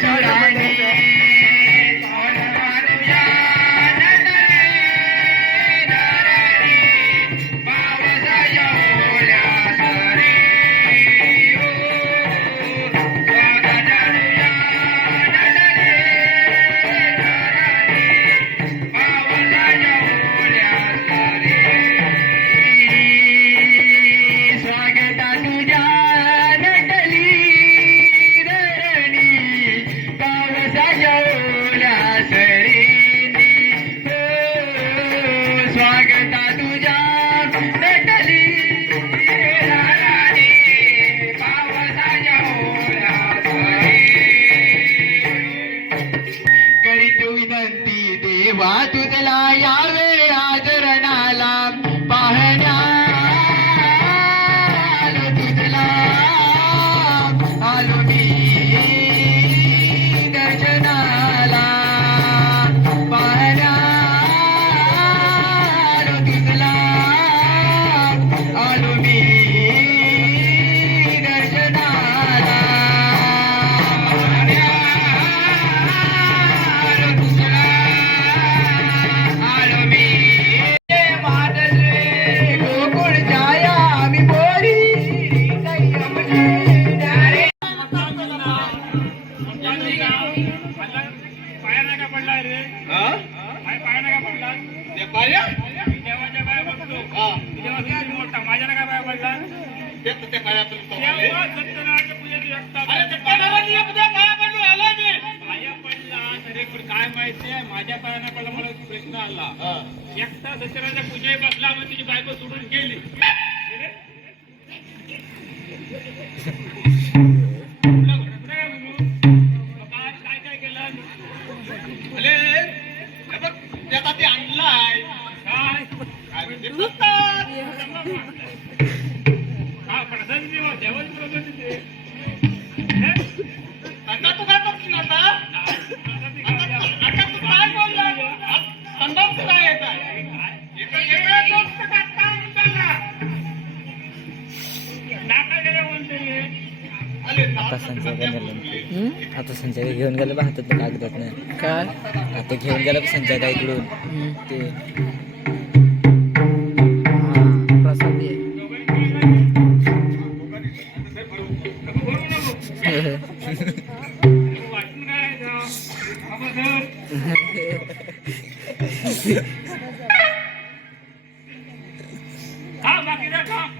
छोड़ा दे तरी पण काय माहितीये? माझ्या पाया नाही पडला मला प्रश्न आला. एकटा सत्यनारायणच्या पूजे बसला मग तिची बायको सोडून गेली. काय बोलू? मग आज काय? काय केलं काय आता संजय घेऊन गेलो आता संजय घेऊन गेलो बा हातात कागदात नाही. काय? आता घेऊन गेलो संजय काय इकडून. ते. खा बाकी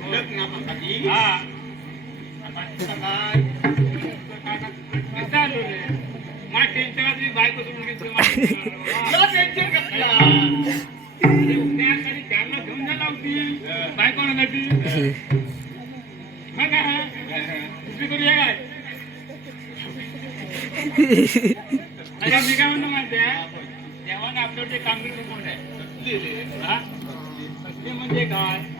खा ते बायको आहे. मी ते- हा. बायको काय? ते माझ्या मी बायको सोडून गेली, माझ्या टेन्शनात. अरे घेऊन अरे मी काय म्हणतो आपल्याकडे कामगिरी कोण आहे म्हणजे काय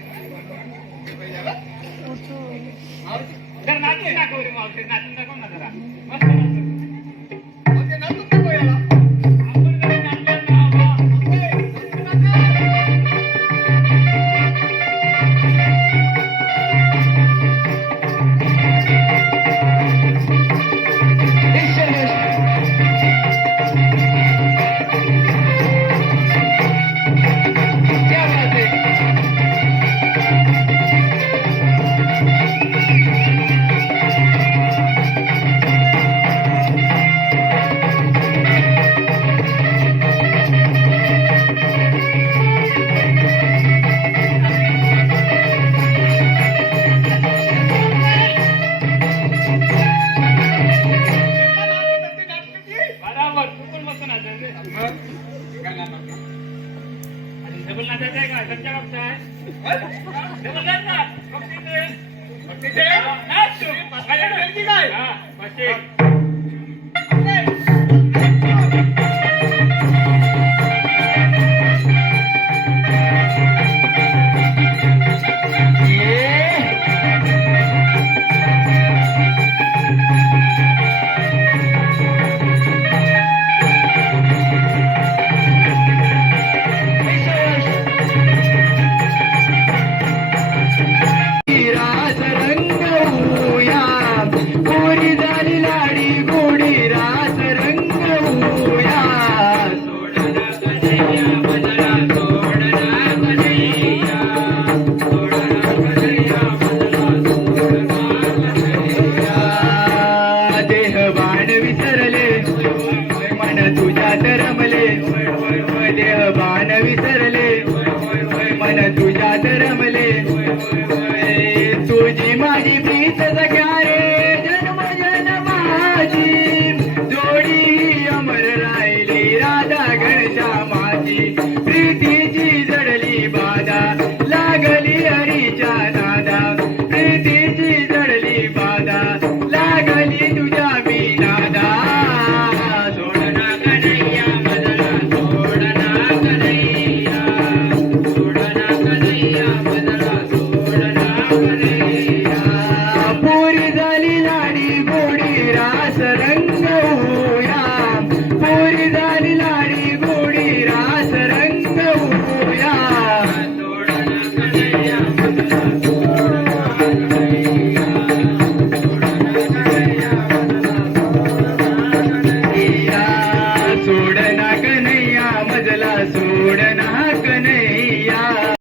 नाचून दाखव रे मावशी नाचून दाखव ना जरा ना.